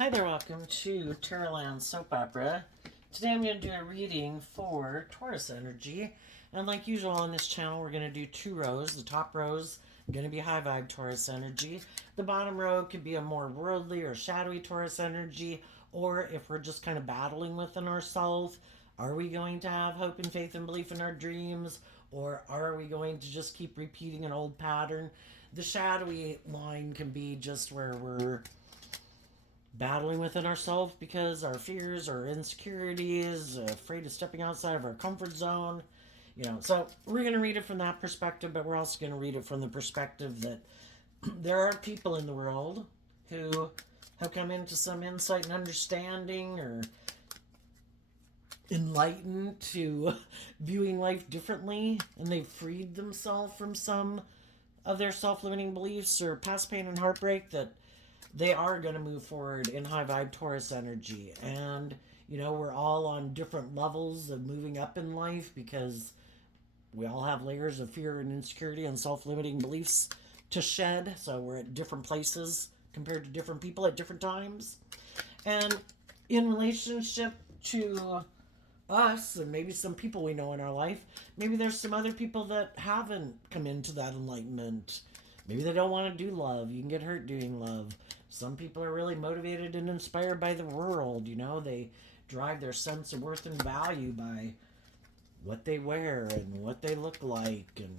Hi there, welcome to Terraland Soap Opera. Today I'm going to do a reading for Taurus energy. And like usual on this channel, we're going to do two rows. The top row's going to be high vibe Taurus energy. The bottom row could be a more worldly or shadowy Taurus energy. Or if we're just kind of battling within ourselves, are we going to have hope and faith and belief in our dreams? Or are we going to just keep repeating an old pattern? The shadowy line can be just where we're battling within ourselves because our fears or insecurities, afraid of stepping outside of our comfort zone. So we're going to read it from that perspective, but we're also going to read it from the perspective that there are people in the world who have come into some insight and understanding or enlightened to viewing life differently, and they've freed themselves from some of their self-limiting beliefs or past pain and heartbreak, that they are going to move forward in high vibe Taurus energy. And we're all on different levels of moving up in life because we all have layers of fear and insecurity and self-limiting beliefs to shed. So we're at different places compared to different people at different times. And in relationship to us and maybe some people we know in our life, maybe there's some other people that haven't come into that enlightenment. Maybe they don't want to do love. You can get hurt doing love. Some people are really motivated and inspired by the world. They drive their sense of worth and value by what they wear and what they look like. And,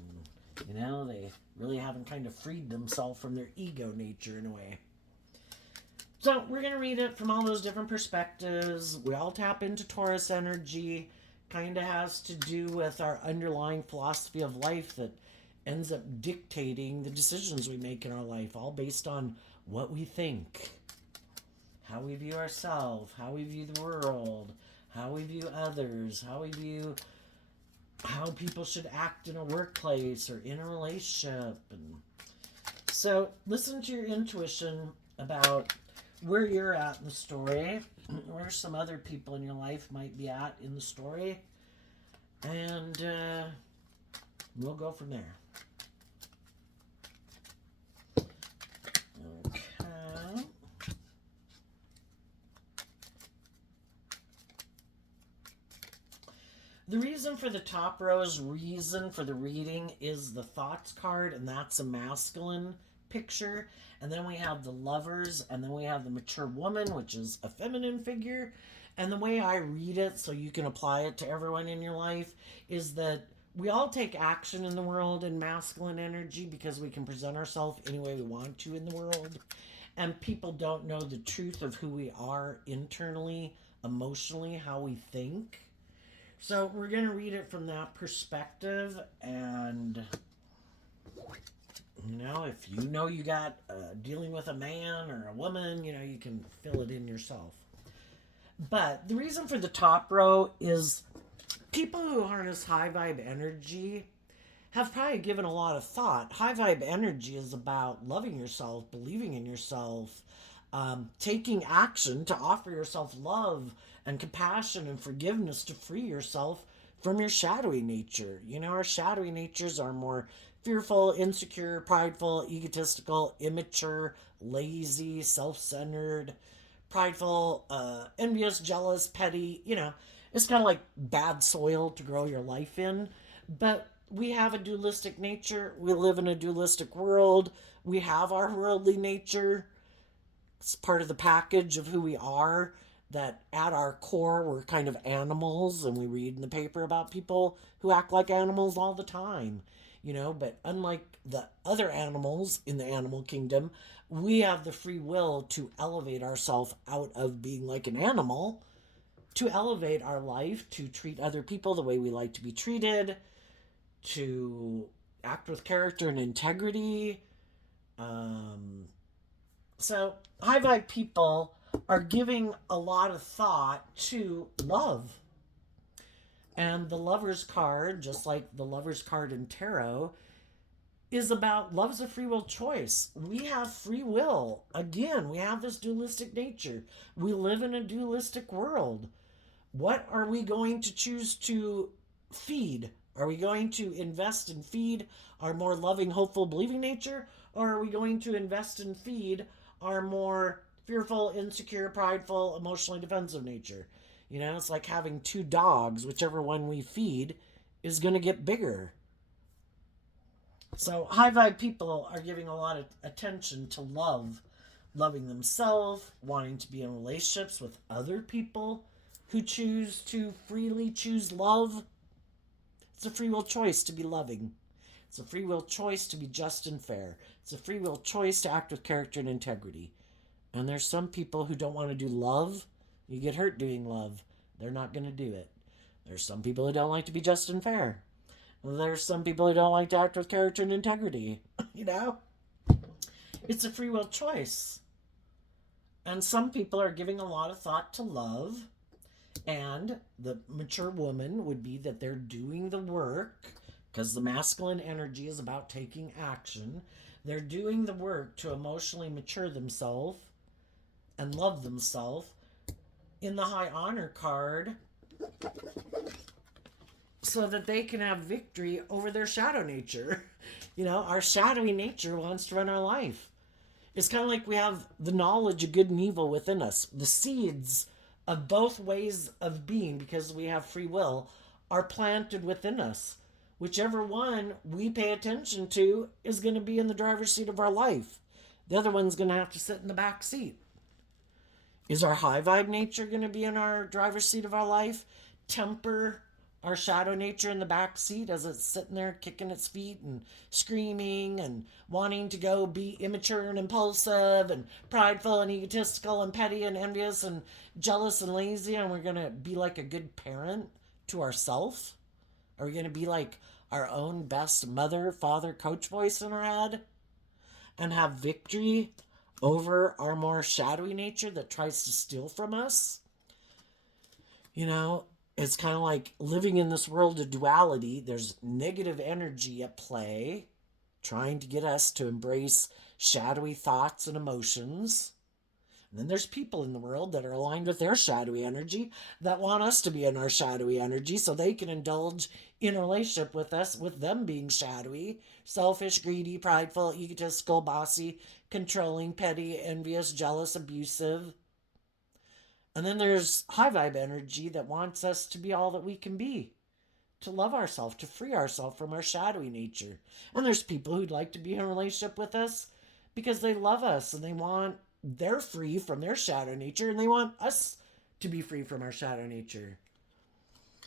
they really haven't kind of freed themselves from their ego nature in a way. So we're going to read it from all those different perspectives. We all tap into Taurus energy. Kind of has to do with our underlying philosophy of life that ends up dictating the decisions we make in our life, all based on what we think, how we view ourselves, how we view the world, how we view others, how we view how people should act in a workplace or in a relationship. And so listen to your intuition about where you're at in the story, where some other people in your life might be at in the story, and we'll go from there. Okay. The reason for the top row's reason for the reading is the thoughts card, and that's a masculine picture. And then we have the lovers, and then we have the mature woman, which is a feminine figure. And the way I read it, so you can apply it to everyone in your life, is that we all take action in the world in masculine energy because we can present ourselves any way we want to in the world. And people don't know the truth of who we are internally, emotionally, how we think. So we're going to read it from that perspective. And if you got dealing with a man or a woman, you can fill it in yourself. But the reason for the top row is people who harness high vibe energy have probably given a lot of thought. High vibe energy is about loving yourself, believing in yourself, taking action to offer yourself love and compassion and forgiveness to free yourself from your shadowy nature. Our shadowy natures are more fearful, insecure, prideful, egotistical, immature, lazy, self-centered, prideful, envious, jealous, petty. It's kind of like bad soil to grow your life in. But we have a dualistic nature. We live in a dualistic world. We have our worldly nature. It's part of the package of who we are, that at our core we're kind of animals, and we read in the paper about people who act like animals all the time. But unlike the other animals in the animal kingdom, we have the free will to elevate ourselves out of being like an animal, to elevate our life, to treat other people the way we like to be treated, to act with character and integrity. So high vibe people are giving a lot of thought to love. And the Lover's card, just like the Lover's card in tarot, is about love's a free will choice. We have free will. Again, we have this dualistic nature. We live in a dualistic world. What are we going to choose to feed? Are we going to invest and feed our more loving, hopeful, believing nature? Or are we going to invest and feed our more fearful, insecure, prideful, emotionally defensive nature. You know, it's like having two dogs. Whichever one we feed is going to get bigger. So high vibe people are giving a lot of attention to love, loving themselves, wanting to be in relationships with other people who choose to freely choose love. It's a free will choice to be loving. It's a free will choice to be just and fair. It's a free will choice to act with character and integrity. And there's some people who don't want to do love. You get hurt doing love. They're not going to do it. There's some people who don't like to be just and fair. There's some people who don't like to act with character and integrity. You know? It's a free will choice. And some people are giving a lot of thought to love. And the mature woman would be that they're doing the work, because the masculine energy is about taking action. They're doing the work to emotionally mature themselves and love themselves. In the high honor card, so that they can have victory over their shadow nature. You know, our shadowy nature wants to run our life. It's kind of like we have the knowledge of good and evil within us. The seeds of both ways of being, because we have free will, are planted within us. Whichever one we pay attention to is going to be in the driver's seat of our life. The other one's going to have to sit in the back seat. Is our high vibe nature going to be in our driver's seat of our life? Temper our shadow nature in the back seat as it's sitting there kicking its feet and screaming and wanting to go be immature and impulsive and prideful and egotistical and petty and envious and jealous and lazy, and we're going to be like a good parent to ourselves? Are we going to be like our own best mother, father, coach voice in our head and have victory over our more shadowy nature that tries to steal from us? You know, it's kind of like living in this world of duality. There's negative energy at play, trying to get us to embrace shadowy thoughts and emotions. And then there's people in the world that are aligned with their shadowy energy that want us to be in our shadowy energy so they can indulge in a relationship with us, with them being shadowy, selfish, greedy, prideful, egotistical, bossy, controlling, petty, envious, jealous, abusive. And then there's high vibe energy that wants us to be all that we can be, to love ourselves, to free ourselves from our shadowy nature. And there's people who'd like to be in a relationship with us because they love us and they're free from their shadow nature and they want us to be free from our shadow nature.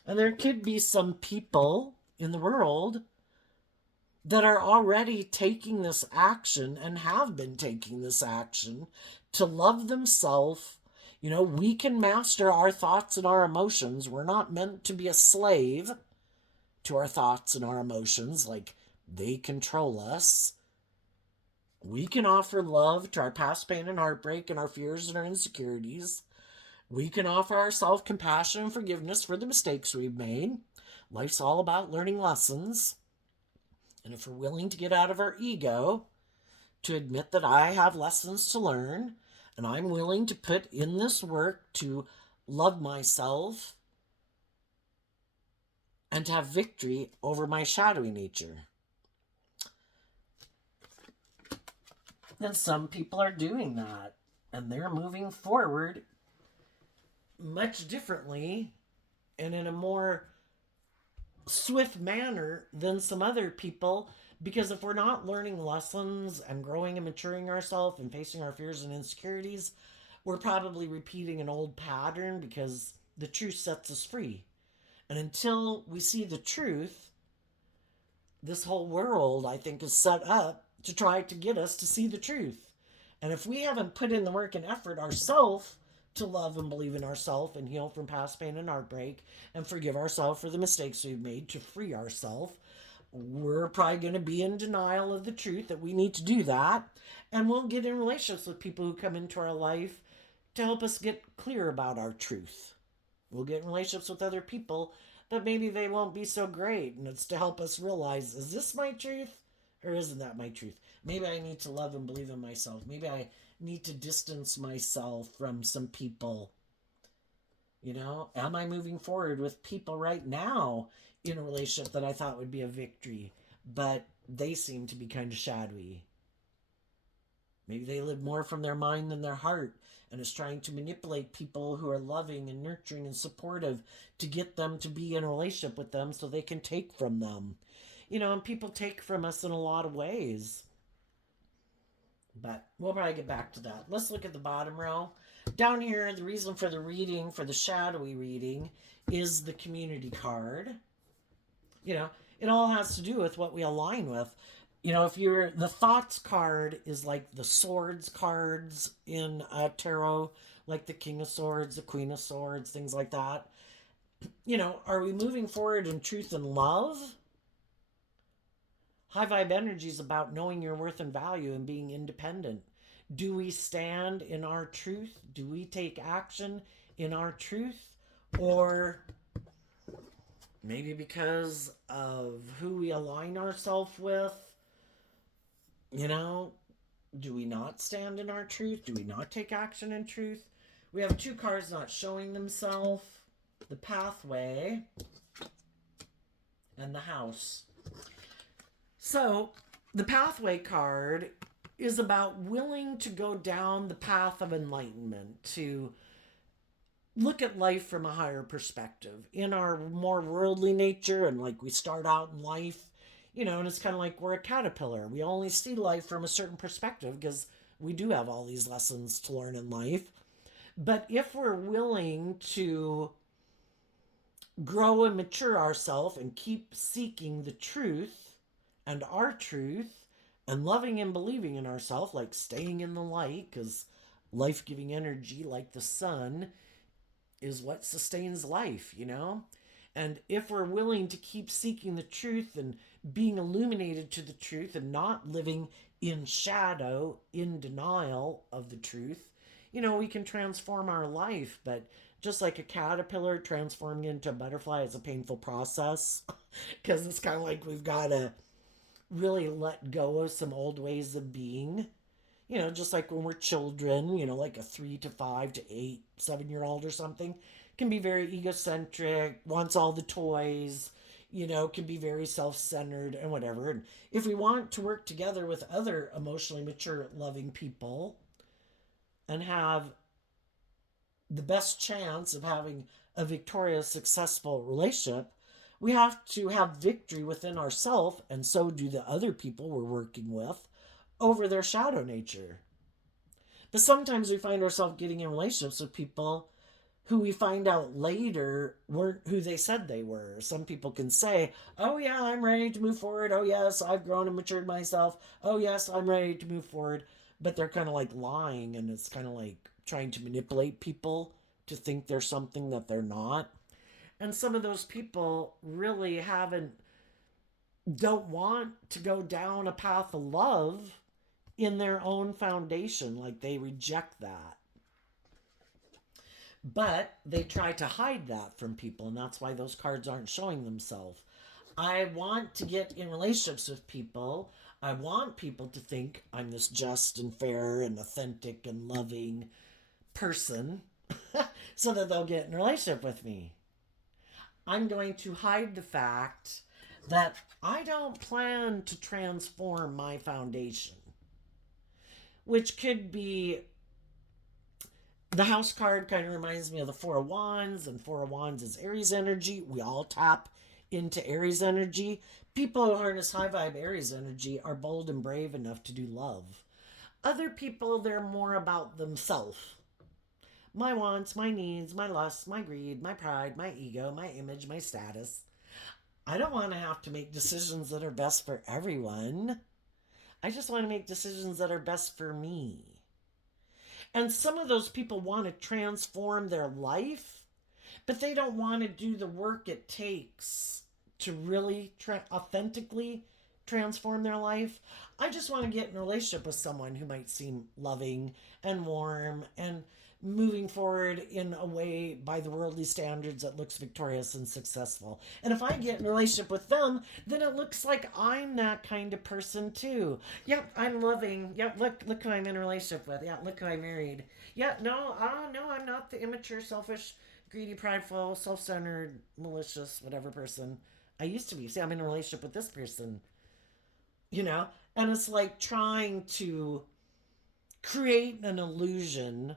And there could be some people in the world that are already taking this action and have been taking this action to love themselves. You know, we can master our thoughts and our emotions. We're not meant to be a slave to our thoughts and our emotions, like they control us. We can offer love to our past pain and heartbreak and our fears and our insecurities. We can offer ourselves compassion and forgiveness for the mistakes we've made. Life's all about learning lessons. And if we're willing to get out of our ego, to admit that I have lessons to learn, and I'm willing to put in this work to love myself and to have victory over my shadowy nature. And some people are doing that, and they're moving forward much differently and in a more swift manner than some other people, because if we're not learning lessons and growing and maturing ourselves and facing our fears and insecurities, we're probably repeating an old pattern, because the truth sets us free. And until we see the truth, this whole world, I think, is set up to try to get us to see the truth. And if we haven't put in the work and effort ourselves to love and believe in ourselves and heal from past pain and heartbreak and forgive ourselves for the mistakes we've made to free ourselves, we're probably going to be in denial of the truth that we need to do that. And we'll get in relationships with people who come into our life to help us get clear about our truth. We'll get in relationships with other people that maybe they won't be so great. And it's to help us realize, is this my truth or isn't that my truth? Maybe I need to love and believe in myself. Maybe I need to distance myself from some people. You know, am I moving forward with people right now in a relationship that I thought would be a victory, but they seem to be kind of shadowy? Maybe they live more from their mind than their heart and is trying to manipulate people who are loving and nurturing and supportive to get them to be in a relationship with them so they can take from them. And people take from us in a lot of ways. But we'll probably get back to that. Let's look at the bottom row. Down here, the reason for the reading, for the shadowy reading, is the community card. It all has to do with what we align with. If you're the thoughts card is like the swords cards in tarot, like the King of Swords, the Queen of Swords, things like that. Are we moving forward in truth and love? High vibe energy is about knowing your worth and value and being independent. Do we stand in our truth? Do we take action in our truth? Or maybe because of who we align ourselves with, do we not stand in our truth? Do we not take action in truth? We have two cards not showing themselves, the pathway and the house. So the pathway card is about willing to go down the path of enlightenment, to look at life from a higher perspective in our more worldly nature. And like we start out in life, and it's kind of like we're a caterpillar. We only see life from a certain perspective because we do have all these lessons to learn in life. But if we're willing to grow and mature ourselves and keep seeking the truth and our truth and loving and believing in ourselves, like staying in the light, because life-giving energy, like the sun, is what sustains life, And if we're willing to keep seeking the truth and being illuminated to the truth and not living in shadow, in denial of the truth, we can transform our life. But just like a caterpillar transforming into a butterfly is a painful process because it's kind of like we've got to really let go of some old ways of being. Just like when we're children, like a 3 to 5 to 8, 7-year-old or something, can be very egocentric, wants all the toys, can be very self-centered and whatever. And if we want to work together with other emotionally mature, loving people and have the best chance of having a victorious, successful relationship, we have to have victory within ourselves, and so do the other people we're working with, over their shadow nature. But sometimes we find ourselves getting in relationships with people who we find out later weren't who they said they were. Some people can say, oh yeah, I'm ready to move forward. Oh yes, I've grown and matured myself. Oh yes, I'm ready to move forward. But they're kind of like lying, and it's kind of like trying to manipulate people to think they're something that they're not. And some of those people really don't want to go down a path of love in their own foundation. Like they reject that. But they try to hide that from people, and that's why those cards aren't showing themselves. I want to get in relationships with people. I want people to think I'm this just and fair and authentic and loving person so that they'll get in a relationship with me. I'm going to hide the fact that I don't plan to transform my foundation, which could be the house card. Kind of reminds me of the Four of Wands, and Four of Wands is Aries energy. We all tap into Aries energy. People who harness high vibe Aries energy are bold and brave enough to do love. Other people, they're more about themselves. My wants, my needs, my lusts, my greed, my pride, my ego, my image, my status. I don't want to have to make decisions that are best for everyone. I just want to make decisions that are best for me. And some of those people want to transform their life, but they don't want to do the work it takes to really authentically transform their life. I just want to get in a relationship with someone who might seem loving and warm and moving forward in a way by the worldly standards that looks victorious and successful. And if I get in a relationship with them, then it looks like I'm that kind of person too. Yep, I'm loving. Yep, look who I'm in a relationship with. Yeah, look who I married. Yeah, no, I'm not the immature, selfish, greedy, prideful, self-centered, malicious, whatever person I used to be. See, I'm in a relationship with this person, And it's like trying to create an illusion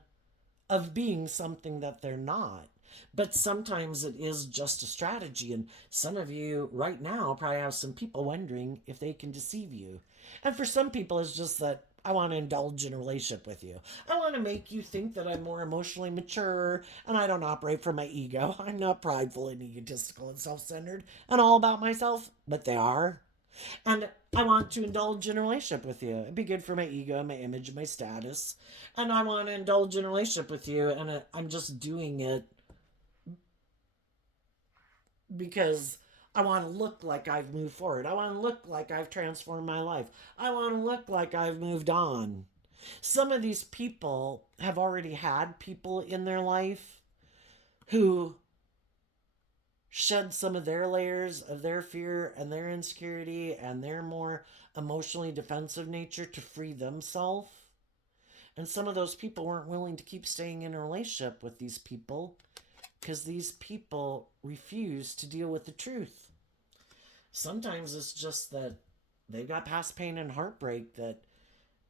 of being something that they're not. But sometimes it is just a strategy. And some of you right now probably have some people wondering if they can deceive you. And for some people, it's just that I want to indulge in a relationship with you. I want to make you think that I'm more emotionally mature and I don't operate from my ego. I'm not prideful and egotistical and self centered and all about myself, but they are. And I want to indulge in a relationship with you. It'd be good for my ego, my image, my status. And I want to indulge in a relationship with you. And I'm just doing it because I want to look like I've moved forward. I want to look like I've transformed my life. I want to look like I've moved on. Some of these people have already had people in their life who shed some of their layers of their fear and their insecurity and their more emotionally defensive nature to free themselves. And some of those people weren't willing to keep staying in a relationship with these people because these people refuse to deal with the truth. Sometimes it's just that they've got past pain and heartbreak that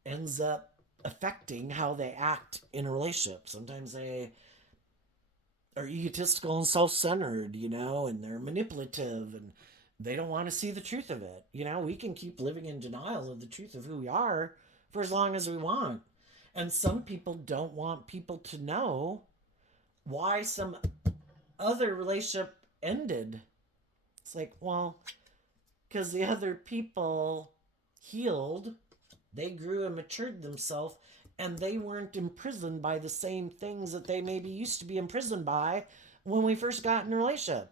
ends up affecting how they act in a relationship. Sometimes they are egotistical and self-centered, and they're manipulative and they don't want to see the truth of it. We can keep living in denial of the truth of who we are for as long as we want. And some people don't want people to know why some other relationship ended. It's like, well, because the other people healed, they grew and matured themselves, and they weren't imprisoned by the same things that they maybe used to be imprisoned by when we first got in a relationship.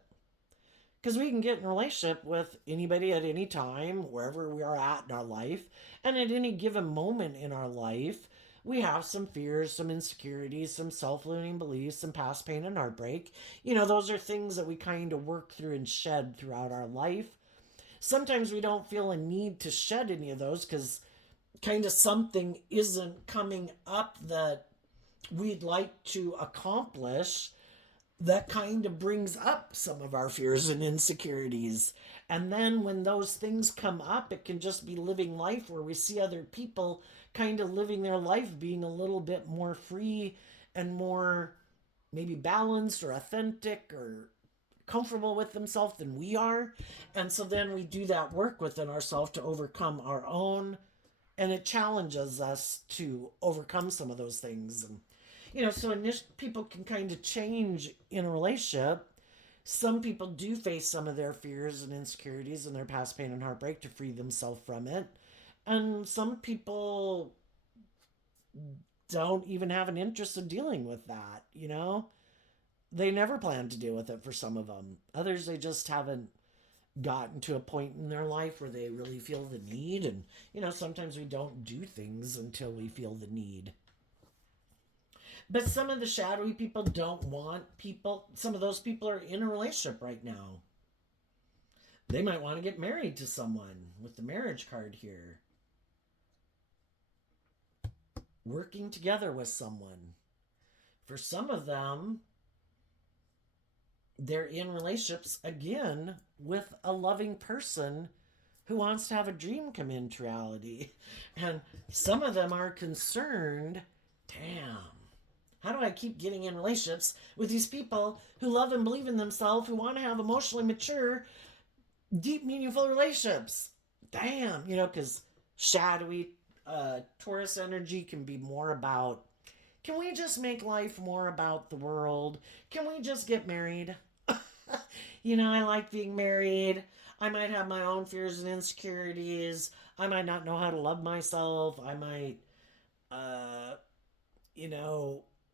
Because we can get in a relationship with anybody at any time, wherever we are at in our life, and at any given moment in our life, we have some fears, some insecurities, some self-limiting beliefs, some past pain and heartbreak. Those are things that we kind of work through and shed throughout our life. Sometimes we don't feel a need to shed any of those because kind of something isn't coming up that we'd like to accomplish that kind of brings up some of our fears and insecurities. And then when those things come up, it can just be living life where we see other people kind of living their life being a little bit more free and more maybe balanced or authentic or comfortable with themselves than we are. And so then we do that work within ourselves to overcome our own, and it challenges us to overcome some of those things. And so people can kind of change in a relationship. Some people do face some of their fears and insecurities and their past pain and heartbreak to free themselves from it. And some people don't even have an interest in dealing with that, They never plan to deal with it for some of them. Others, they just haven't gotten to a point in their life where they really feel the need. And, sometimes we don't do things until we feel the need. But some of the shadowy people don't want people. Some of those people are in a relationship right now. They might want to get married to someone with the marriage card here. Working together with someone. For some of them, they're in relationships again with a loving person who wants to have a dream come into reality. And some of them are concerned, damn, how do I keep getting in relationships with these people who love and believe in themselves, who want to have emotionally mature, deep, meaningful relationships? Damn, because shadowy Taurus energy can be more about, can we just make life more about the world? Can we just get married? I like being married. I might have my own fears and insecurities. I might not know how to love myself. I might,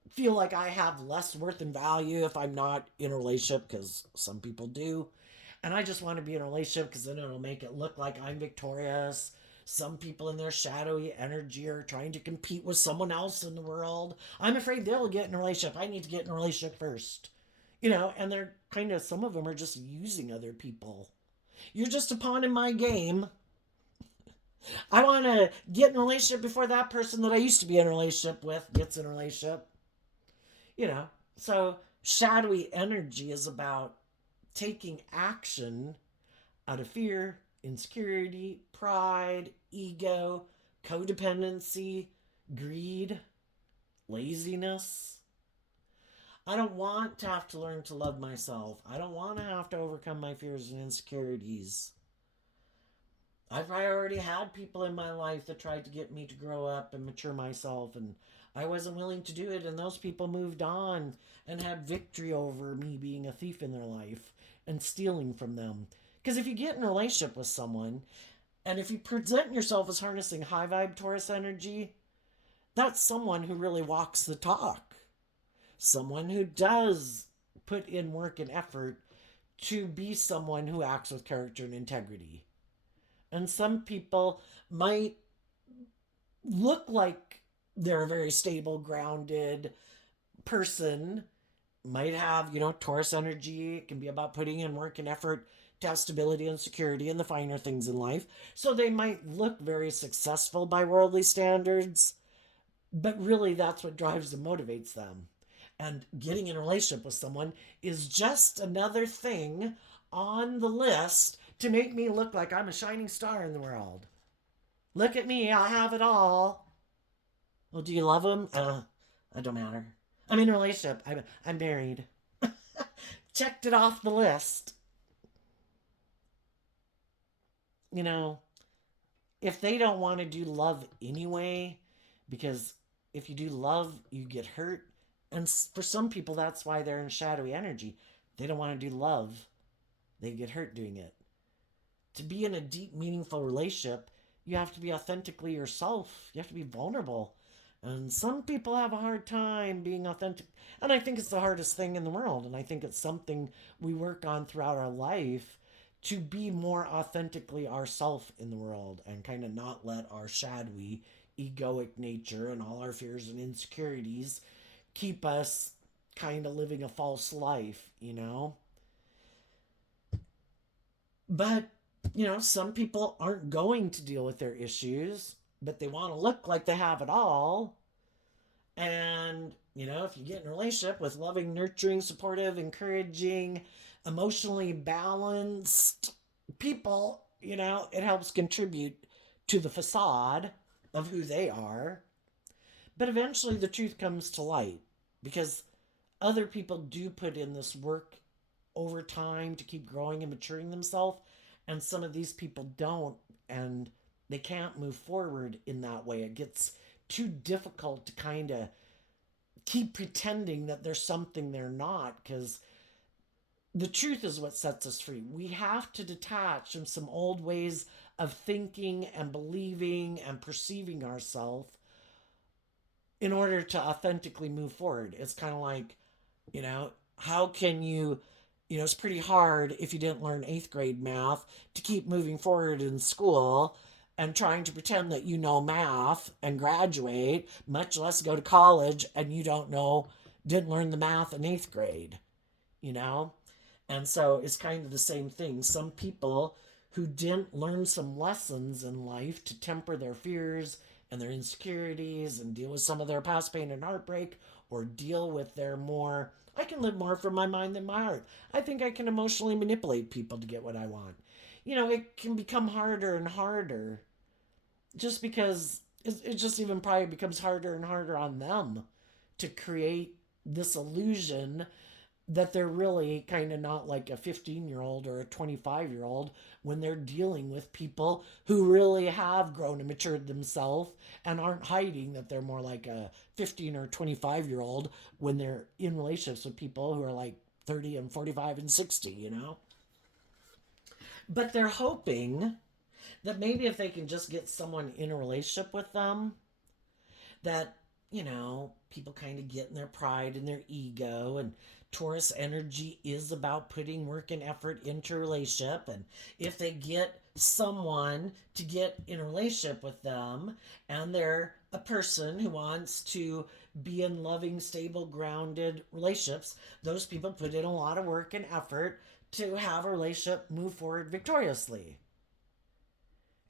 feel like I have less worth and value if I'm not in a relationship, because some people do. And I just want to be in a relationship because then it'll make it look like I'm victorious. Some people in their shadowy energy are trying to compete with someone else in the world. I'm afraid they'll get in a relationship. I need to get in a relationship first. And they're kind of, some of them are just using other people. You're just a pawn in my game. I want to get in a relationship before that person that I used to be in a relationship with gets in a relationship. So shadowy energy is about taking action out of fear, insecurity, pride, ego, codependency, greed, laziness. I don't want to have to learn to love myself. I don't want to have to overcome my fears and insecurities. I've already had people in my life that tried to get me to grow up and mature myself, and I wasn't willing to do it, and those people moved on and had victory over me being a thief in their life and stealing from them. Because if you get in a relationship with someone, and if you present yourself as harnessing high vibe Taurus energy, that's someone who really walks the talk. Someone who does put in work and effort to be someone who acts with character and integrity. And some people might look like they're a very stable, grounded person, might have, Taurus energy. It can be about putting in work and effort to have stability and security in the finer things in life. So they might look very successful by worldly standards, but really that's what drives and motivates them. And getting in a relationship with someone is just another thing on the list to make me look like I'm a shining star in the world. Look at me, I have it all. Well, do you love him? It don't matter. I'm in a relationship. I'm married. Checked it off the list. You know, if they don't want to do love anyway, because if you do love, you get hurt. And for some people, that's why they're in shadowy energy. They don't want to do love, they get hurt doing it. To be in a deep, meaningful relationship, you have to be authentically yourself. You have to be vulnerable. And some people have a hard time being authentic. And I think it's the hardest thing in the world. And I think it's something we work on throughout our life to be more authentically ourself in the world and kind of not let our shadowy, egoic nature and all our fears and insecurities keep us kind of living a false life. But, some people aren't going to deal with their issues, but they want to look like they have it all. And, if you get in a relationship with loving, nurturing, supportive, encouraging, emotionally balanced people, it helps contribute to the facade of who they are. But eventually the truth comes to light because other people do put in this work over time to keep growing and maturing themselves. And some of these people don't, and they can't move forward in that way. It gets too difficult to kind of keep pretending that there's something they're not, because the truth is what sets us free. We have to detach from some old ways of thinking and believing and perceiving ourselves in order to authentically move forward. It's kind of like, how can you, it's pretty hard if you didn't learn eighth grade math to keep moving forward in school and trying to pretend that you know math and graduate, much less go to college and you didn't learn the math in eighth grade, you know? And so it's kind of the same thing. Some people who didn't learn some lessons in life to temper their fears and their insecurities and deal with some of their past pain and heartbreak, or deal with their more, I can live more from my mind than my heart. I think I can emotionally manipulate people to get what I want. It can become harder and harder just because it just even probably becomes harder and harder on them to create this illusion that they're really kind of not like a 15-year-old or a 25-year-old when they're dealing with people who really have grown and matured themselves and aren't hiding that they're more like a 15 or 25-year-old when they're in relationships with people who are like 30 and 45 and 60. But they're hoping that maybe if they can just get someone in a relationship with them, that, people kind of get in their pride and their ego, and Taurus energy is about putting work and effort into a relationship. And if they get someone to get in a relationship with them and they're a person who wants to be in loving, stable, grounded relationships, those people put in a lot of work and effort to have a relationship move forward victoriously.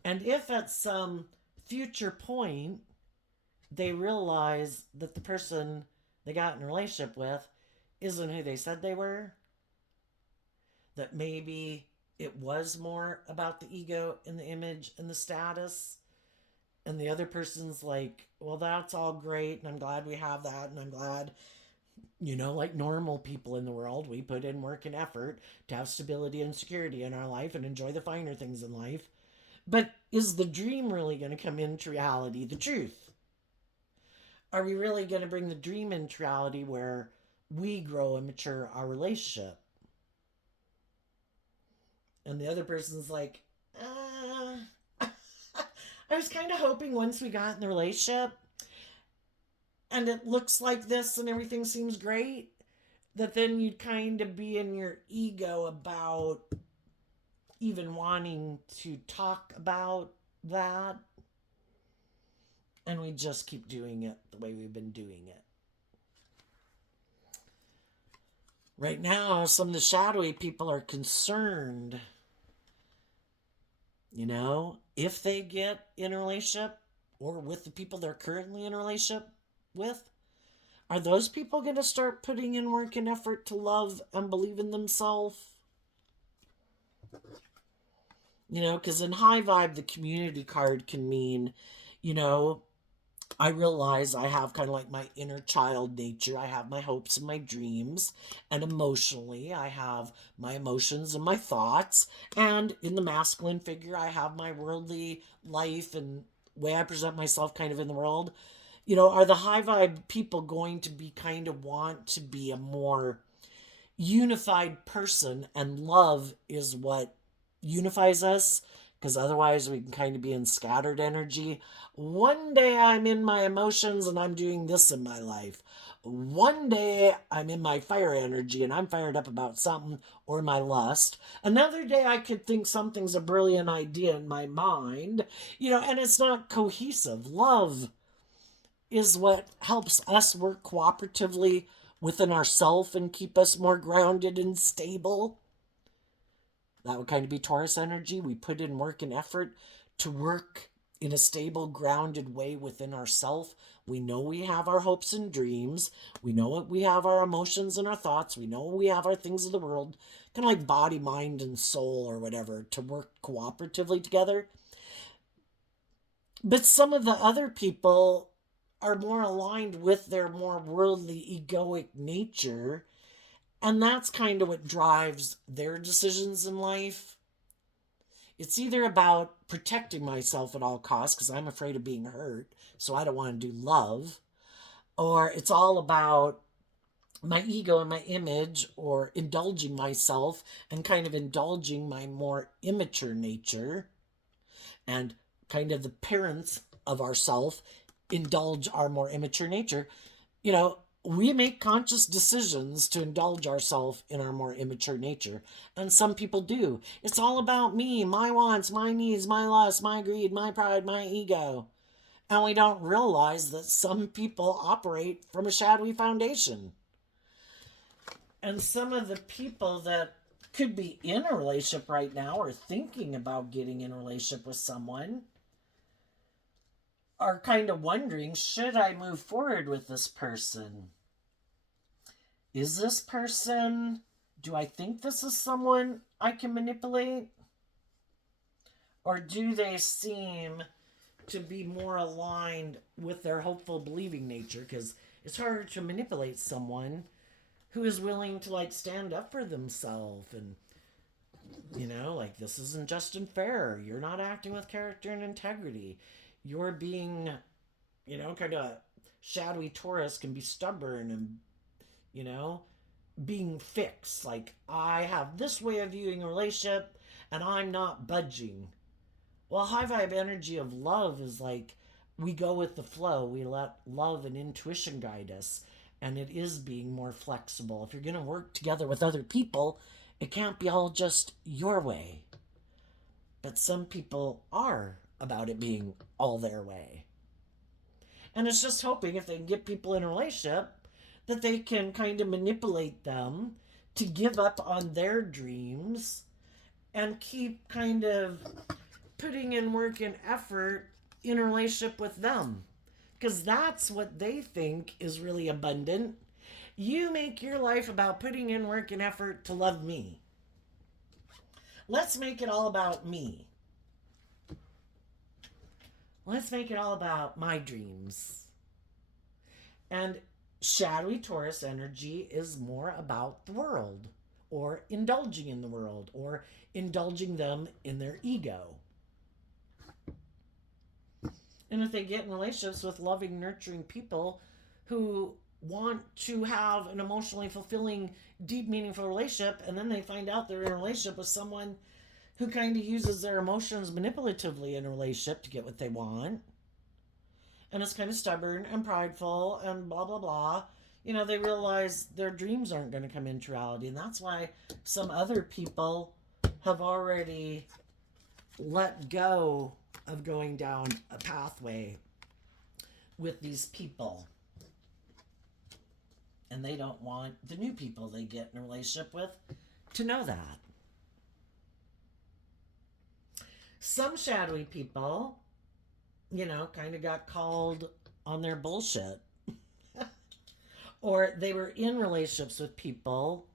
And if at some future point they realize that the person they got in a relationship with isn't who they said they were, that maybe it was more about the ego and the image and the status, And the other person's like, well, that's all great. And I'm glad we have that. And I'm glad, like normal people in the world, we put in work and effort to have stability and security in our life and enjoy the finer things in life. But is the dream really going to come into reality? The truth? Are we really going to bring the dream into reality where we grow and mature our relationship? And the other person's like, I was kind of hoping once we got in the relationship and it looks like this and everything seems great, that then you'd kind of be in your ego about even wanting to talk about that. And we just keep doing it the way we've been doing it. Right now, some of the shadowy people are concerned, if they get in a relationship or with the people they're currently in a relationship with, are those people going to start putting in work and effort to love and believe in themselves? Because in high vibe, the community card can mean, you know, I realize I have kind of like my inner child nature. I have my hopes and my dreams. And emotionally, I have my emotions and my thoughts. And in the masculine figure, I have my worldly life and way I present myself kind of in the world. Are the high vibe people going to be kind of want to be a more unified person, and love is what unifies us, because otherwise we can kind of be in scattered energy. One day I'm in my emotions and I'm doing this in my life. One day I'm in my fire energy and I'm fired up about something, or my lust. Another day I could think something's a brilliant idea in my mind, and it's not cohesive. Love is what helps us work cooperatively within ourselves and keep us more grounded and stable. That would kind of be Taurus energy. We put in work and effort to work in a stable, grounded way within ourselves. We know we have our hopes and dreams. We know what we have our emotions and our thoughts. We know we have our things of the world, kind of like body, mind, and soul or whatever, to work cooperatively together. But some of the other people are more aligned with their more worldly, egoic nature. And that's kind of what drives their decisions in life. It's either about protecting myself at all costs because I'm afraid of being hurt, so I don't want to do love, or it's all about my ego and my image, or indulging myself and kind of indulging my more immature nature, and kind of the parents of ourself indulge our more immature nature. We make conscious decisions to indulge ourselves in our more immature nature. And some people do. It's all about me, my wants, my needs, my lust, my greed, my pride, my ego. And we don't realize that some people operate from a shadowy foundation. And some of the people that could be in a relationship right now or thinking about getting in a relationship with someone are kind of wondering, should I move forward with this person? Is this person, do I think this is someone I can manipulate? Or do they seem to be more aligned with their hopeful, believing nature? Because it's harder to manipulate someone who is willing to like stand up for themselves and, like, this isn't just and fair. You're not acting with character and integrity. You're being, kind of shadowy Taurus can be stubborn and, being fixed. Like, I have this way of viewing a relationship and I'm not budging. Well, high vibe energy of love is like we go with the flow. We let love and intuition guide us. And it is being more flexible. If you're going to work together with other people, it can't be all just your way. But some people are about it being all their way. And it's just hoping if they can get people in a relationship that they can kind of manipulate them to give up on their dreams and keep kind of putting in work and effort in a relationship with them. Because that's what they think is really abundant. You make your life about putting in work and effort to love me. Let's make it all about me. Let's make it all about my dreams. And shadowy Taurus energy is more about the world, or indulging in the world, or indulging them in their ego. And if they get in relationships with loving, nurturing people who want to have an emotionally fulfilling, deep, meaningful relationship, and then they find out they're in a relationship with someone who kind of uses their emotions manipulatively in a relationship to get what they want, and is kind of stubborn and prideful and blah, blah, blah, they realize their dreams aren't going to come into reality. And that's why some other people have already let go of going down a pathway with these people. And they don't want the new people they get in a relationship with to know that. Some shadowy people, kind of got called on their bullshit. Or they were in relationships with people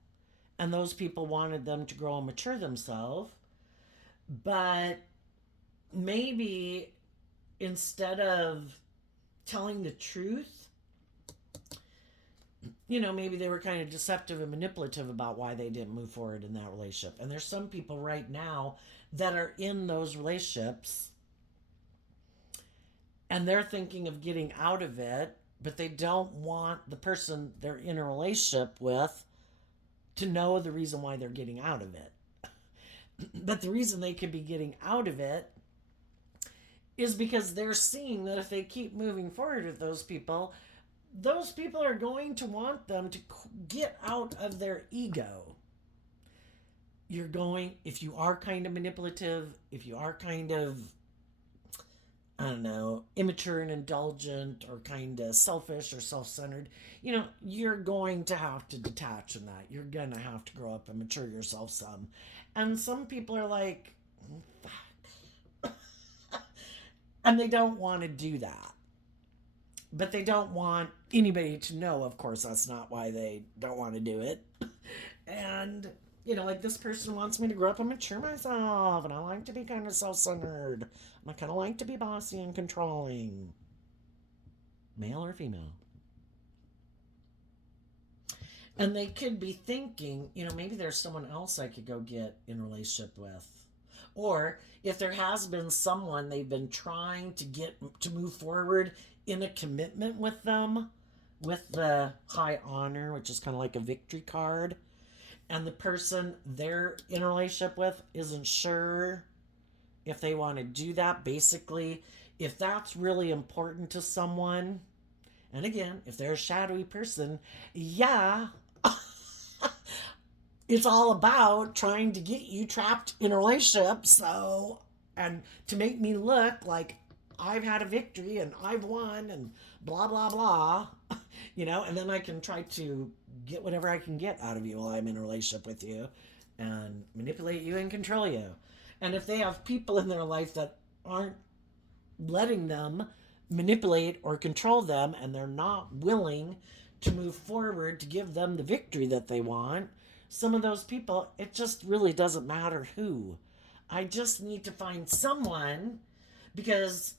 and those people wanted them to grow and mature themselves. But maybe instead of telling the truth, maybe they were kind of deceptive and manipulative about why they didn't move forward in that relationship. And there's some people right now that are in those relationships and they're thinking of getting out of it, but they don't want the person they're in a relationship with to know the reason why they're getting out of it. But the reason they could be getting out of it is because they're seeing that if they keep moving forward with those people are going to want them to get out of their ego. If you are kind of manipulative, if you are kind of, I don't know, immature and indulgent or kind of selfish or self-centered, you're going to have to detach from that. You're going to have to grow up and mature yourself some. And some people are like, fuck. And they don't want to do that. But they don't want anybody to know, of course, that's not why they don't want to do it. And, like this person wants me to grow up and mature myself, and I like to be kind of self-centered. I kind of like to be bossy and controlling. Male or female. And they could be thinking, maybe there's someone else I could go get in a relationship with. Or if there has been someone they've been trying to get to move forward in a commitment with them, with the high honor, which is kind of like a victory card, and the person they're in a relationship with isn't sure if they want to do that. Basically, if that's really important to someone, and again, if they're a shadowy person, yeah, it's all about trying to get you trapped in a relationship. So, and to make me look like I've had a victory and I've won and blah, blah, blah, and then I can try to get whatever I can get out of you while I'm in a relationship with you and manipulate you and control you. And if they have people in their life that aren't letting them manipulate or control them and they're not willing to move forward to give them the victory that they want, some of those people, it just really doesn't matter who. I just need to find someone because,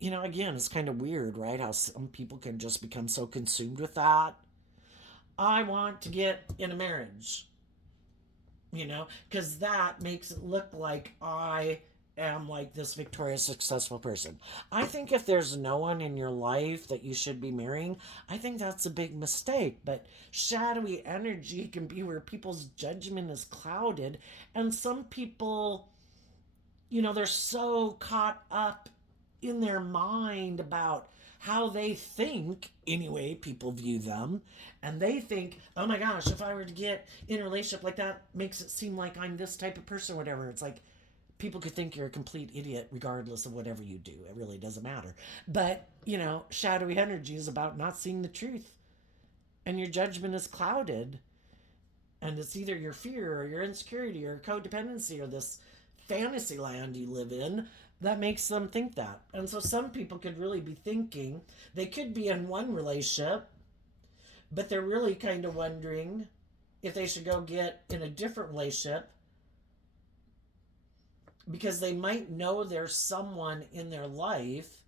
again, it's kind of weird, right? How some people can just become so consumed with that. I want to get in a marriage, because that makes it look like I am like this victorious, successful person. I think if there's no one in your life that you should be marrying, I think that's a big mistake. But shadowy energy can be where people's judgment is clouded. And some people, they're so caught up in their mind about how they think, anyway, people view them. And they think, oh my gosh, if I were to get in a relationship like that, makes it seem like I'm this type of person or whatever. It's like, people could think you're a complete idiot regardless of whatever you do. It really doesn't matter. But, shadowy energy is about not seeing the truth. And your judgment is clouded. And it's either your fear or your insecurity or codependency or this fantasy land you live in that makes them think that. And so some people could really be thinking they could be in one relationship, but they're really kind of wondering if they should go get in a different relationship because they might know there's someone in their life,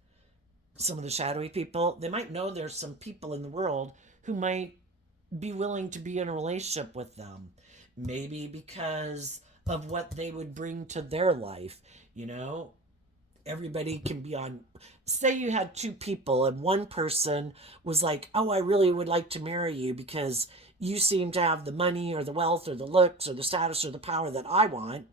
some of the shadowy people, they might know there's some people in the world who might be willing to be in a relationship with them. Maybe because of what they would bring to their life, you know? Everybody can be on, say you had two people and one person was like, "Oh, I really would like to marry you because you seem to have the money or the wealth or the looks or the status or the power that I want."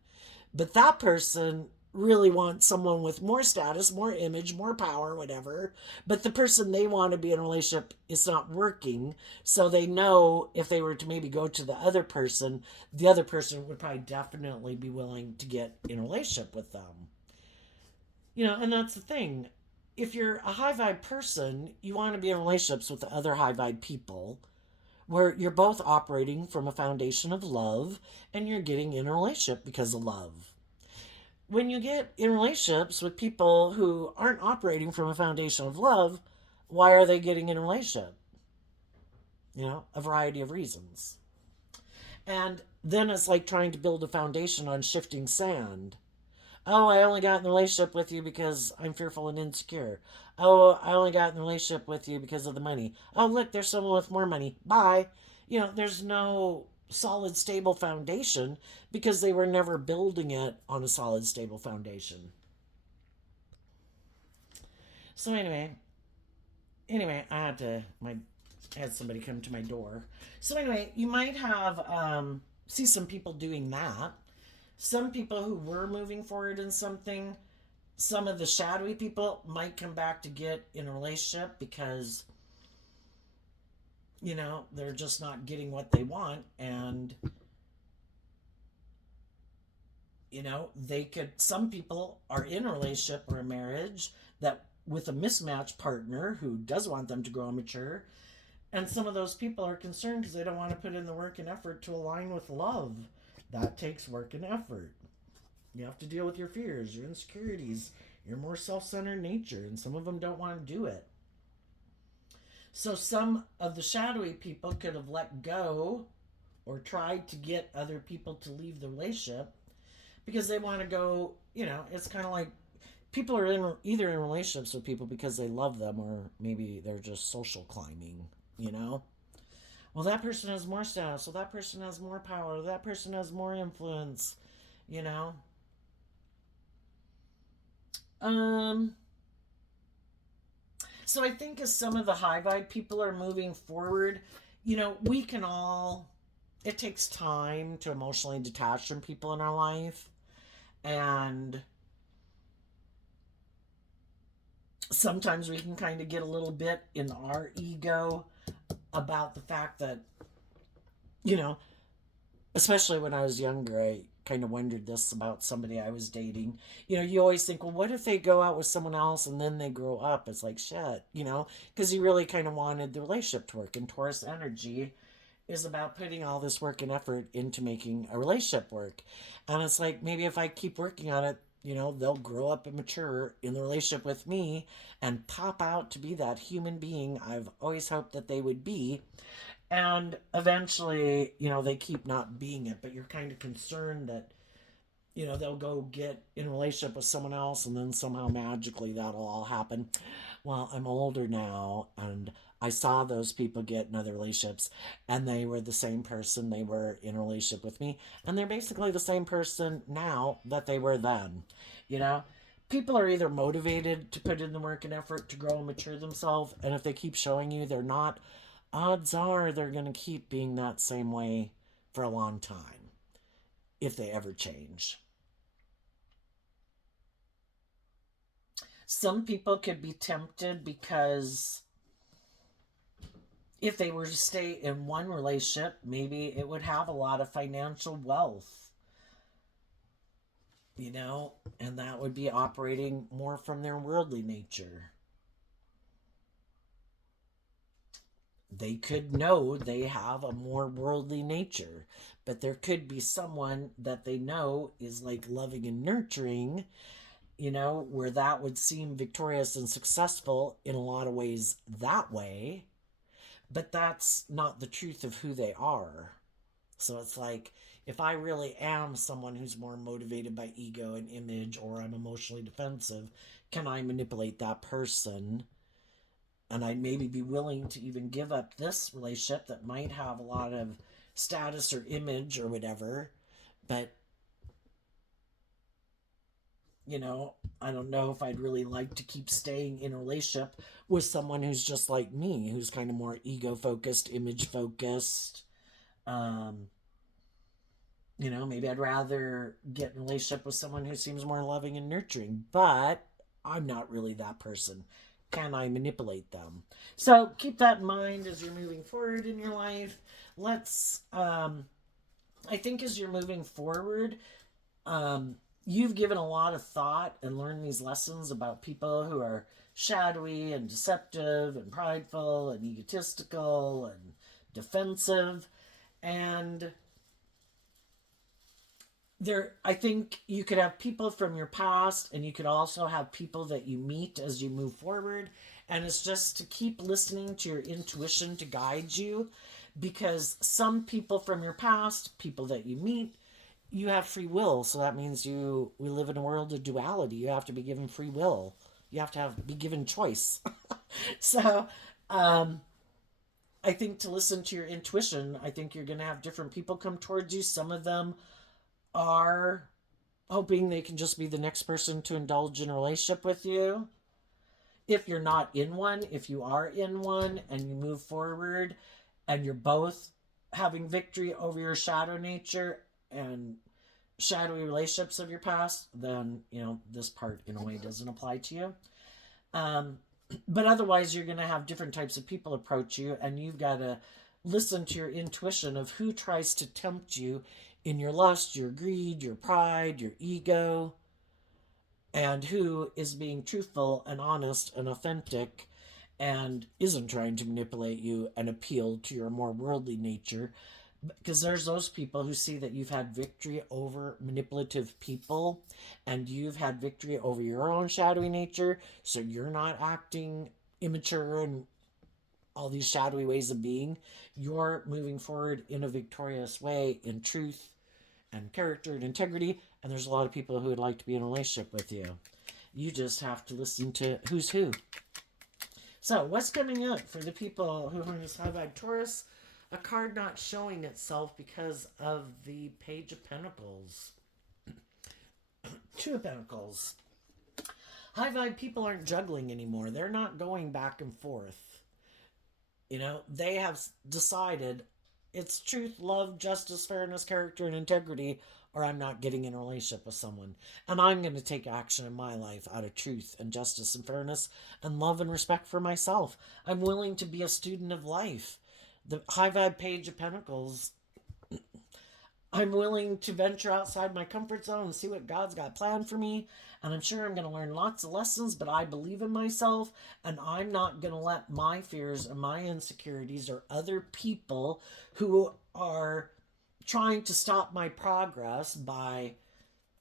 But that person really wants someone with more status, more image, more power, whatever. But the person they want to be in a relationship is not working. So they know if they were to maybe go to the other person would probably definitely be willing to get in a relationship with them. And that's the thing. If you're a high vibe person, you want to be in relationships with the other high vibe people where you're both operating from a foundation of love and you're getting in a relationship because of love. When you get in relationships with people who aren't operating from a foundation of love, why are they getting in a relationship? A variety of reasons. And then it's like trying to build a foundation on shifting sand. Oh, I only got in the relationship with you because I'm fearful and insecure. Oh, I only got in the relationship with you because of the money. Oh, look, there's someone with more money. Bye. There's no solid, stable foundation because they were never building it on a solid, stable foundation. So anyway, I had somebody come to my door. So anyway, you might have see some people doing that. Some people who were moving forward in something, some of the shadowy people might come back to get in a relationship because they're just not getting what they want, and they could, some people are in a relationship or a marriage that with a mismatched partner who does want them to grow and mature, and some of those people are concerned because they don't want to put in the work and effort to align with love. That takes work and effort. You have to deal with your fears, your insecurities, your more self-centered nature, and some of them don't want to do it. So some of the shadowy people could have let go or tried to get other people to leave the relationship because they want to go, it's kind of like people are either in relationships with people because they love them, or maybe they're just social climbing, you know? Well, that person has more status, well, that person has more power, that person has more influence, you know? Um, so I think as some of the high vibe people are moving forward, we can all, it takes time to emotionally detach from people in our life. And sometimes we can kind of get a little bit in our ego about the fact that, you know, especially when I was younger, I kind of wondered this about somebody I was dating. You always think, well, what if they go out with someone else and then they grow up? It's like, shit, because you really kind of wanted the relationship to work. And Taurus energy is about putting all this work and effort into making a relationship work. And it's like, maybe if I keep working on it, they'll grow up and mature in the relationship with me and pop out to be that human being I've always hoped that they would be. And eventually, they keep not being it, but you're kind of concerned that, they'll go get in a relationship with someone else and then somehow magically that'll all happen. Well, I'm older now, and I saw those people get in other relationships, and they were the same person they were in a relationship with me, and they're basically the same person now that they were then. You know, people are either motivated to put in the work and effort to grow and mature themselves, and if they keep showing you they're not, odds are they're going to keep being that same way for a long time if they ever change. Some people could be tempted because if they were to stay in one relationship, maybe it would have a lot of financial wealth, and that would be operating more from their worldly nature. They could know they have a more worldly nature, but there could be someone that they know is like loving and nurturing, where that would seem victorious and successful in a lot of ways that way, but that's not the truth of who they are. So it's like, If I really am someone who's more motivated by ego and image, or I'm emotionally defensive, can I manipulate that person? And I'd maybe be willing to even give up this relationship that might have a lot of status or image or whatever. But, you know, I don't know if I'd really like to keep staying in a relationship with someone who's just like me, who's kind of more ego focused, image focused. Um, Maybe I'd rather get in a relationship with someone who seems more loving and nurturing, but I'm not really that person. Can I manipulate them? So keep that in mind as you're moving forward in your life. I think as you're moving forward, you've given a lot of thought and learned these lessons about people who are shadowy and deceptive and prideful and egotistical and defensive. And I think you could have people from your past, and you could also have people that you meet as you move forward, and it's just to keep listening to your intuition to guide you, because some people from your past, people that you meet, you have free will. So that means we live in a world of duality. You have to be given free will. You have to be given choice. So I think to listen to your intuition, I think you're going to have different people come towards you. Some of them are hoping they can just be the next person to indulge in a relationship with you. If you're not in one, if you are in one and you move forward and you're both having victory over your shadow nature and shadowy relationships of your past, then, this part in a way doesn't apply to you. Um, but otherwise, you're going to have different types of people approach you, and you've got to listen to your intuition of who tries to tempt you in your lust, your greed, your pride, your ego, and who is being truthful and honest and authentic and isn't trying to manipulate you and appeal to your more worldly nature. Because there's those people who see that you've had victory over manipulative people and you've had victory over your own shadowy nature, so you're not acting immature and all these shadowy ways of being. You're moving forward in a victorious way in truth and character and integrity, and there's a lot of people who would like to be in a relationship with you. You just have to listen to who's who. So, what's coming up for the people who are this high vibe Taurus? A card not showing itself because of the Page of Pentacles. Two of Pentacles. High vibe people aren't juggling anymore. They're not going back and forth. They have decided it's truth, love, justice, fairness, character, and integrity, or I'm not getting in a relationship with someone. And I'm going to take action in my life out of truth and justice and fairness and love and respect for myself. I'm willing to be a student of life. The high vibe Page of Pentacles, I'm willing to venture outside my comfort zone and see what God's got planned for me. And I'm sure I'm going to learn lots of lessons, but I believe in myself, and I'm not going to let my fears and my insecurities or other people who are trying to stop my progress by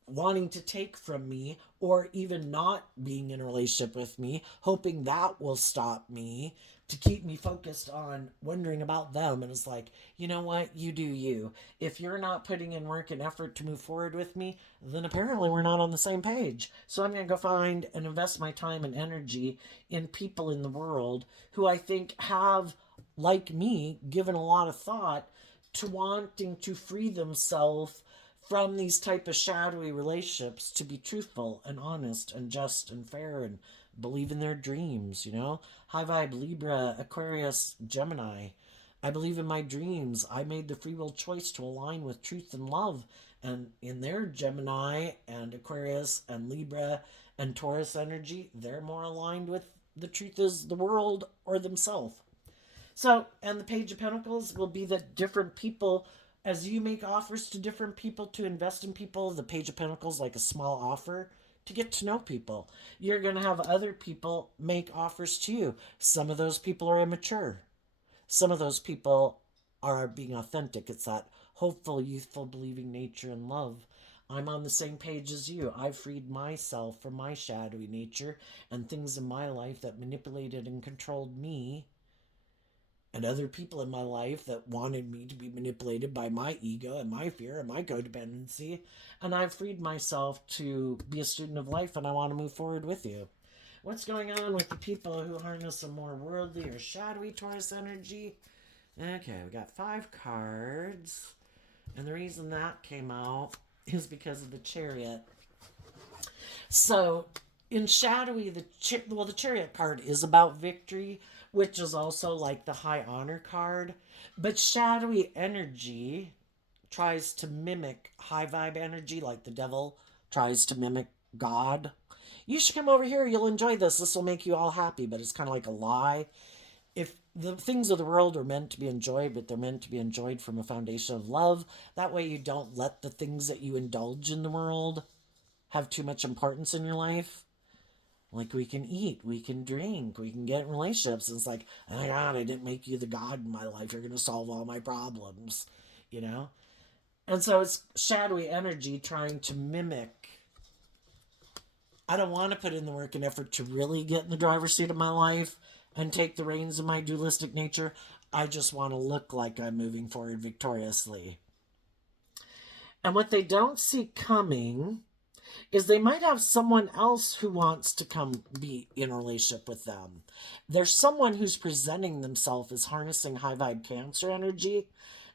wanting to take from me or even not being in a relationship with me, hoping that will stop me, to keep me focused on wondering about them. And it's like, you know what? You do you. If you're not putting in work and effort to move forward with me, then apparently we're not on the same page. So I'm going to go find and invest my time and energy in people in the world who I think have, like me, given a lot of thought to wanting to free themselves from these type of shadowy relationships, to be truthful and honest and just and fair and believe in their dreams. High vibe Libra, Aquarius, Gemini. I believe in my dreams. I made the free will choice to align with truth and love. And in their Gemini and Aquarius and Libra and Taurus energy, they're more aligned with the truth is the world or themselves. So, and the Page of Pentacles will be that different people, as you make offers to different people to invest in people, the Page of Pentacles like a small offer to get to know people. You're going to have other people make offers to you. Some of those people are immature. Some of those people are being authentic. It's that hopeful, youthful, believing nature and love. I'm on the same page as you. I've freed myself from my shadowy nature and things in my life that manipulated and controlled me. and other people in my life that wanted me to be manipulated by my ego and my fear and my codependency. And I've freed myself to be a student of life, and I want to move forward with you. What's going on with the people who harness a more worldly or shadowy Taurus energy? Okay, we got 5 cards. And the reason that came out is because of the Chariot. So, in shadowy, the Chariot card is about victory, which is also like the high honor card. But shadowy energy tries to mimic high vibe energy, like the devil tries to mimic God. You should come over here. You'll enjoy this. This will make you all happy, but it's kind of like a lie. If the things of the world are meant to be enjoyed, but they're meant to be enjoyed from a foundation of love, that way you don't let the things that you indulge in the world have too much importance in your life. Like, we can eat, we can drink, we can get in relationships. And it's like, oh my God, I didn't make you the God in my life. You're going to solve all my problems, you know? And so it's shadowy energy trying to mimic. I don't want to put in the work and effort to really get in the driver's seat of my life and take the reins of my dualistic nature. I just want to look like I'm moving forward victoriously. And what they don't see coming is they might have someone else who wants to come be in a relationship with them. There's someone who's presenting themselves as harnessing high vibe Cancer energy.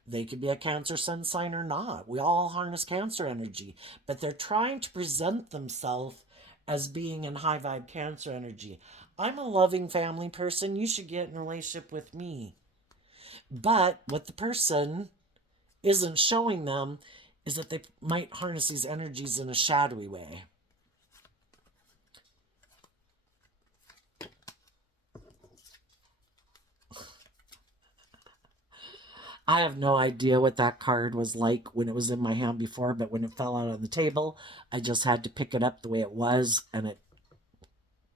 They could be a Cancer sun sign or not. We all harness Cancer energy, but they're trying to present themselves as being in high vibe Cancer energy. I'm a loving family person. You should get in a relationship with me. But what the person isn't showing them is that they might harness these energies in a shadowy way. I have no idea what that card was like when it was in my hand before, but when it fell out on the table, I just had to pick it up the way it was, and it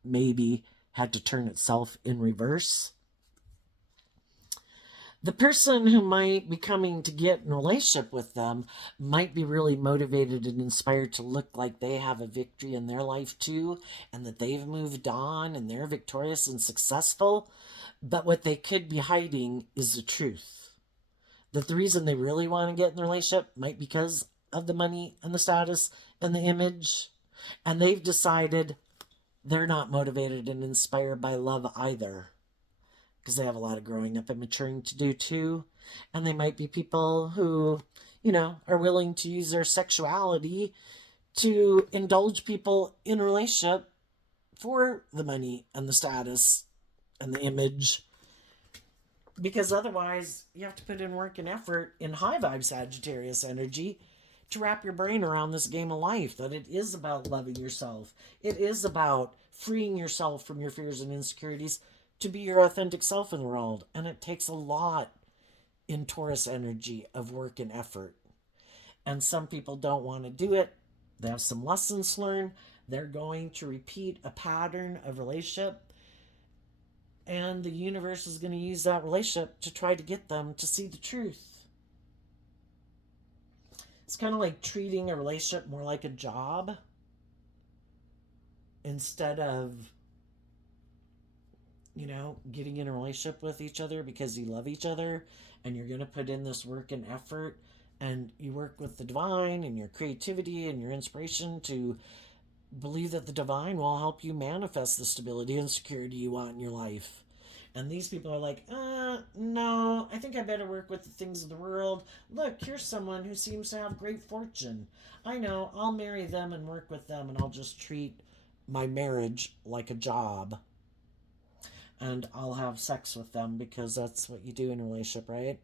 maybe had to turn itself in reverse. The person who might be coming to get in a relationship with them might be really motivated and inspired to look like they have a victory in their life too, and that they've moved on and they're victorious and successful. But what they could be hiding is the truth. That the reason they really want to get in the relationship might be because of the money and the status and the image. And they've decided they're not motivated and inspired by love either, because they have a lot of growing up and maturing to do too. And they might be people who, are willing to use their sexuality to indulge people in a relationship for the money and the status and the image. Because otherwise, you have to put in work and effort in high vibe Sagittarius energy to wrap your brain around this game of life, that it is about loving yourself. It is about freeing yourself from your fears and insecurities to be your authentic self in the world. And it takes a lot in Taurus energy of work and effort. And some people don't want to do it. They have some lessons learned. They're going to repeat a pattern of relationship. And the universe is going to use that relationship to try to get them to see the truth. It's kind of like treating a relationship more like a job instead of, getting in a relationship with each other because you love each other and you're going to put in this work and effort, and you work with the divine and your creativity and your inspiration to believe that the divine will help you manifest the stability and security you want in your life. And these people are like, no, I think I better work with the things of the world. Look, here's someone who seems to have great fortune. I know, I'll marry them and work with them, and I'll just treat my marriage like a job. And I'll have sex with them because that's what you do in a relationship, right?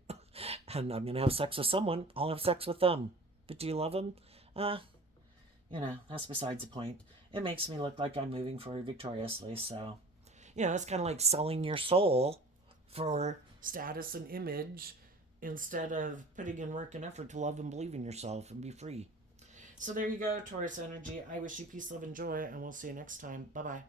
And I'm going to have sex with someone. I'll have sex with them. But do you love them? That's besides the point. It makes me look like I'm moving forward victoriously. So, it's kind of like selling your soul for status and image instead of putting in work and effort to love and believe in yourself and be free. So there you go, Taurus energy. I wish you peace, love, and joy, and we'll see you next time. Bye-bye.